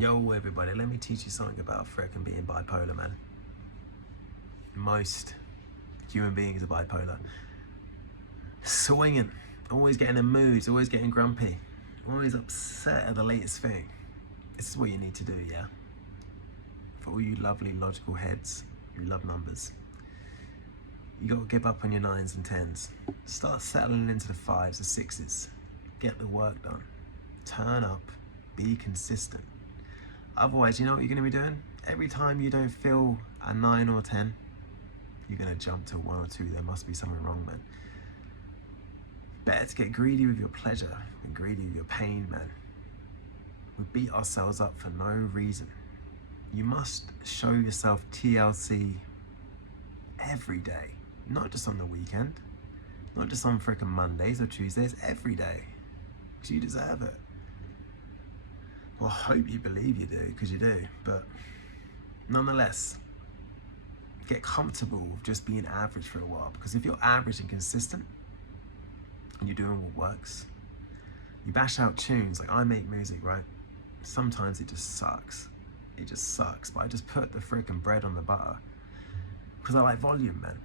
Yo everybody, let me teach you something about frickin' being bipolar, man. Most human beings are bipolar. Swinging, always getting in moods, always getting grumpy, always upset at the latest thing. This is what you need to do, yeah? For all you lovely logical heads who love numbers, you gotta give up on your 9s and 10s. Start settling into the 5s, the 6s. Get the work done. Turn up, be consistent. Otherwise, you know what you're going to be doing? Every time you don't feel a 9 or 10, you're going to jump to 1 or 2. There must be something wrong, man. Better to get greedy with your pleasure than greedy with your pain, man. We beat ourselves up for no reason. You must show yourself TLC every day, not just on the weekend, not just on frickin' Mondays or Tuesdays, every day. Because you deserve it. Well, I hope you believe you do, because you do, but nonetheless, get comfortable with just being average for a while, because if you're average and consistent, and you're doing what works, you bash out tunes. Like, I make music, right? Sometimes it just sucks. It just sucks, but I just put the frickin' bread on the butter, because I like volume, man.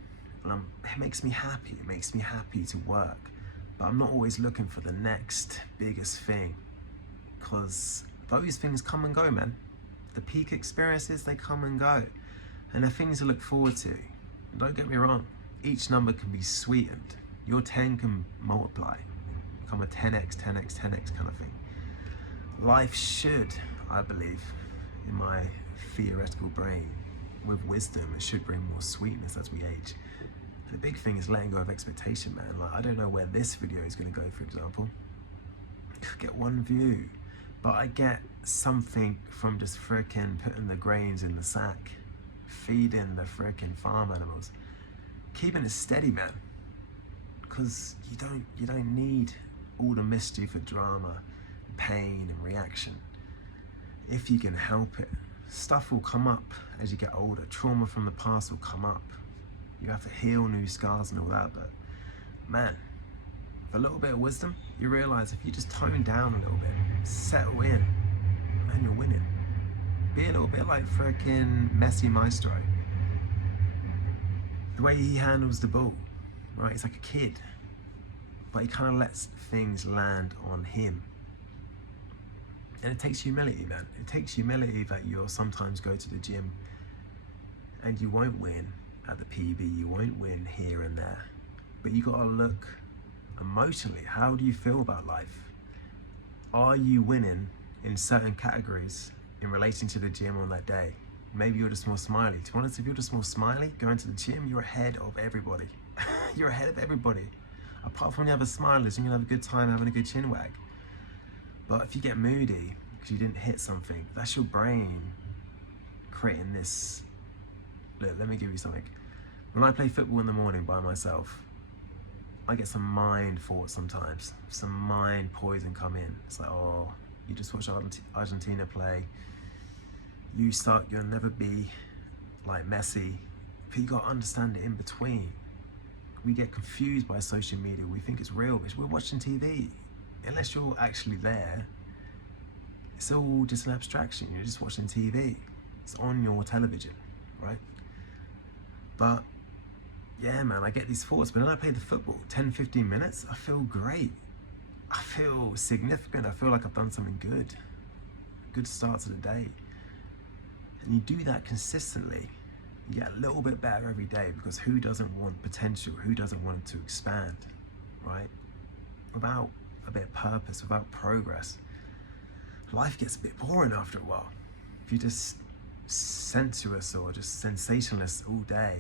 And it makes me happy. It makes me happy to work, but I'm not always looking for the next biggest thing, because those things come and go, man. The peak experiences, they come and go. And they're things to look forward to. And don't get me wrong, each number can be sweetened. Your 10 can multiply, become a 10x, 10x, 10x kind of thing. Life should, I believe, in my theoretical brain, with wisdom, it should bring more sweetness as we age. The big thing is letting go of expectation, man. Like, I don't know where this video is going to go, for example. Get one view. But I get something from just frickin' putting the grains in the sack, feeding the frickin' farm animals, keeping it steady, man. Because you don't need all the mischief of drama, pain and reaction. If you can help it, stuff will come up as you get older. Trauma from the past will come up. You have to heal new scars and all that, but man, with a little bit of wisdom, you realize if you just tone down a little bit, settle in, man, you're winning. Be a little bit like frickin' Messi Maestro. The way he handles the ball, right? He's like a kid, but he kind of lets things land on him. And it takes humility, man. It takes humility that you'll sometimes go to the gym and you won't win at the PB, you won't win here and there, but you gotta look emotionally. How do you feel about life? Are you winning in certain categories in relation to the gym on that day? Maybe you're just more smiley. To be honest, if you're just more smiley, going to the gym, you're ahead of everybody. You're ahead of everybody. Apart from the other smilers, you're gonna have a good time having a good chin wag. But if you get moody because you didn't hit something, that's your brain creating this. Look, let me give you something. When I play football in the morning by myself, I get some mind thoughts sometimes, some mind poison come in. It's like, oh, you just watch Argentina play, you'll never be like Messi, but you gotta understand it in between. We get confused by social media, we think it's real, but we're watching TV. Unless you're actually there, it's all just an abstraction, you're just watching TV. It's on your television, right? But yeah, man, I get these thoughts, but then I play the football, 10, 15 minutes, I feel great. I feel significant, I feel like I've done something good. A good start to the day. And you do that consistently, you get a little bit better every day, because who doesn't want potential? Who doesn't want it to expand, right? Without a bit of purpose, without progress, life gets a bit boring after a while. If you're just sensuous or just sensationalist all day,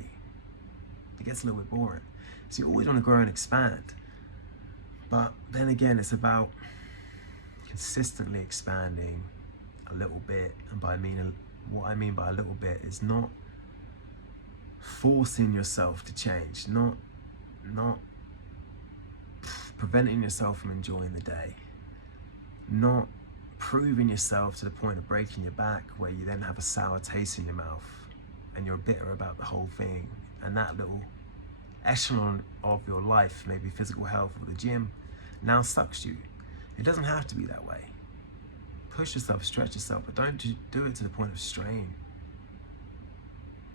it gets a little bit boring. So you always want to grow and expand. But then again, it's about consistently expanding a little bit. And what I mean by a little bit is not forcing yourself to change, not preventing yourself from enjoying the day, not proving yourself to the point of breaking your back, where you then have a sour taste in your mouth and you're bitter about the whole thing, and that little echelon of your life, maybe physical health or the gym, now sucks you. It doesn't have to be that way. push yourself, stretch yourself, but don't do it to the point of strain.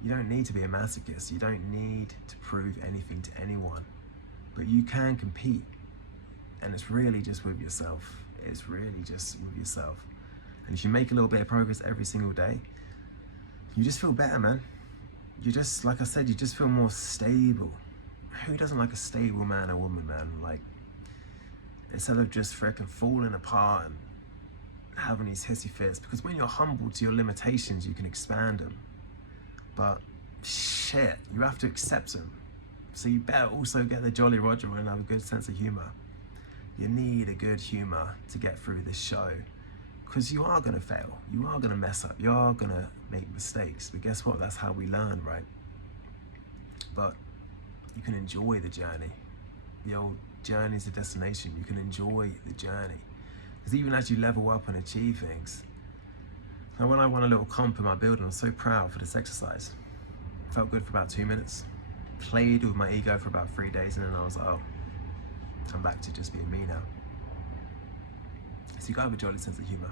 You don't need to be a masochist. You don't need to prove anything to anyone, but you can compete. And it's really just with yourself. It's really just with yourself. And if you make a little bit of progress every single day, you just feel better, man. You just, like I said, you just feel more stable. Who doesn't like a stable man or woman, man? Like, instead of just freaking falling apart and having these hissy fits. Because when you're humble to your limitations, you can expand them. But shit, you have to accept them. So you better also get the Jolly Roger and have a good sense of humor. You need a good humor to get through this show. Because you are gonna fail, you are gonna mess up, you are gonna make mistakes. But guess what? That's how we learn, right? But you can enjoy the journey. The old journey is the destination. You can enjoy the journey. Because even as you level up and achieve things. Now, when I won a little comp in my building, I was so proud for this exercise. Felt good for about 2 minutes. Played with my ego for about 3 days, and then I was like, oh, I'm back to just being me now. So you gotta have a jolly sense of humor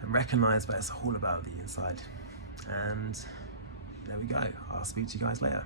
and recognize that it's all about the inside. And there we go. I'll speak to you guys later.